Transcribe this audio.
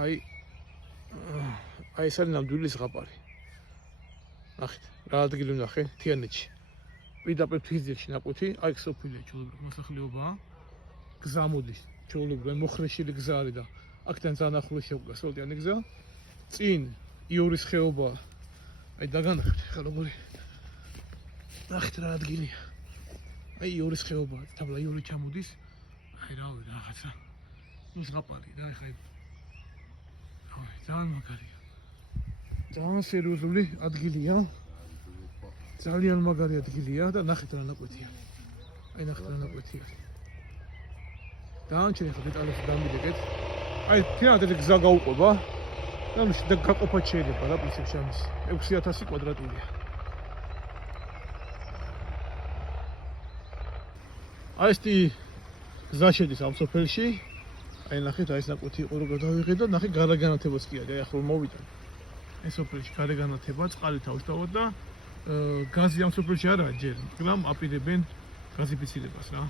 აი ეს არის ნამდვილი ზღაპარი. ნახეთ, რა ადგილი ვნახე თიანეთში. პირდაპირ თვისძირში ნაკვეთი, აი სოფელია ჩვეულებრივ მოსახლეობაა. გზა მოდის, ჩვეულებრივ მოხრეშილი გზა არის და აქედან ძალიან ახლოს შეგვდგა სოლტიანი გზა. წინ იორის ხეობა. აი დაგანახეთ, ხა როგორი. ნახეთ რა ადგილია. აი იორის ხეობა, თაბლა იური ჩამოდის. აი რავი რაღაცა. ნუ ზღაპარი და ხა აი ძალიან მაგარია. ძალიან სერიოზული ადგილია. ძალიან მაგარი ადგილია და ნახეთ რა ნაკვეთია. აი ნახეთ რა ნაკვეთია. დაანჩენ ხა დეტალებში დამიდეკეთ. აი თეატრ გზა გაუყვება. და გაყოფად შეიძლება რა პრინციპში ამის 6000 კვადრატულია. აი ესეთი გზა შედის ამ სოფელში. აი ნახეთ აი ეს ნაკვეთი იყო რომ გადავიღე და ნახე გარეგანათებაც კი არის. აი ახლა მოვიდა. ეს სოფელში გარეგანათება წყალი თავისთავად და გაზი ამ სოფელში არაა ჯერ, მაგრამ აპირებენ გაზიფიცირებას რა.